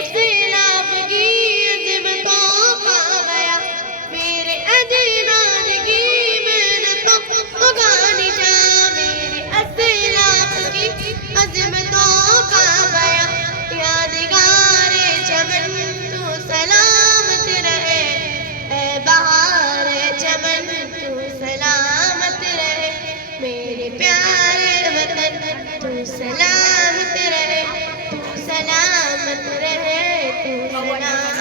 असलाफ की अज़मतों का गया, मेरे अजदाद की मेहनतों का निशान, मेरे असलाफ की अज़मतों का गया। यादगार चमन तू सलामत रहे, ऐ बहार चमन तू सलामत रहे, मेरे प्यारे वतन तू सलामत रहे, तू सलामत रहे, तू सलामत